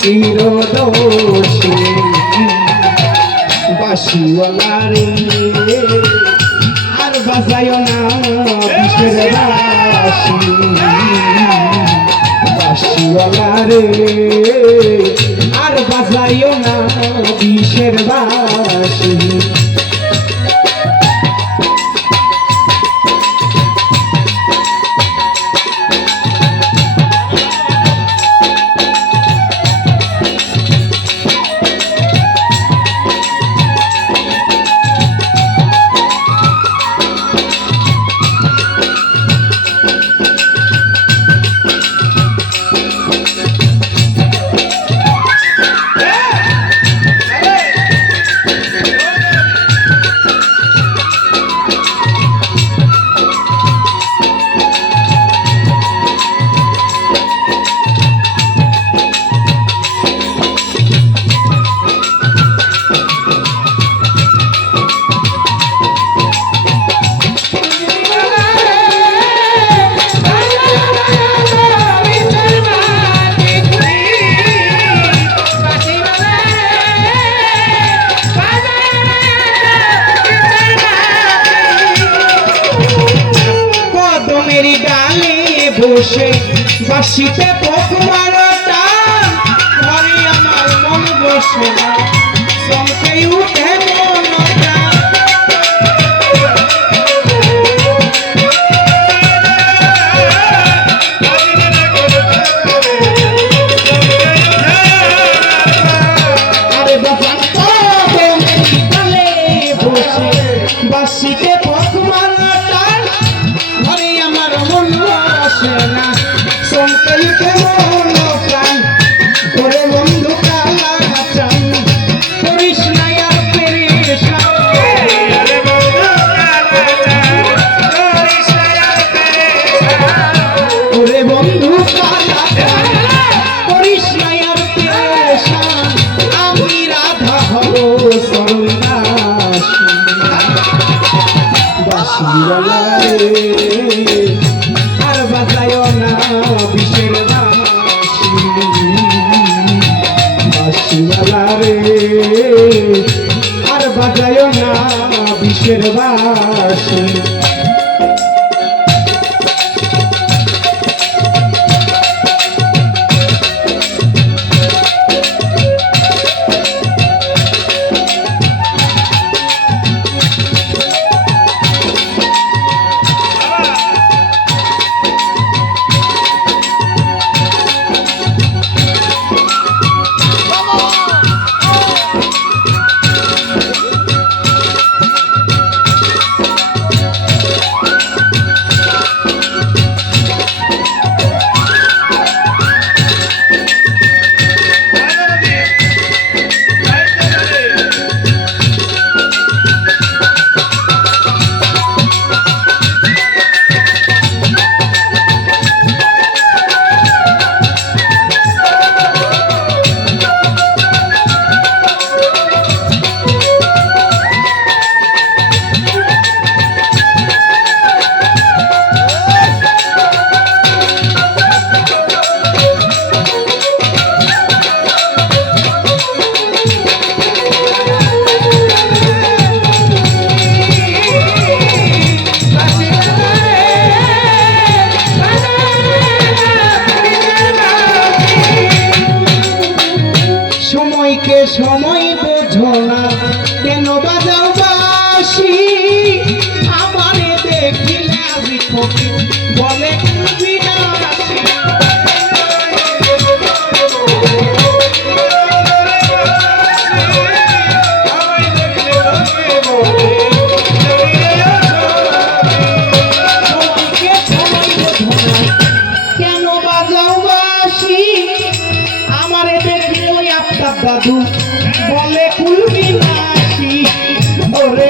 চিরদোষী। বাসিওয়ালা রে আর বাসায় না কিসের বাসি। বাসিওয়ালা রে আর বাসায় না কিসের বাসি। বসে বাসিতে পথ মারা ঘরে আমার মন বসে না। আর বাজায় না বিশ্বের বাসিওয়ালা রে আর বাজায় না বিশ্বের বাসী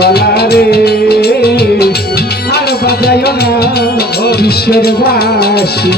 বাসিওয়ালা রে আর বাজায় না বিষের বাসি।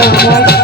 哎。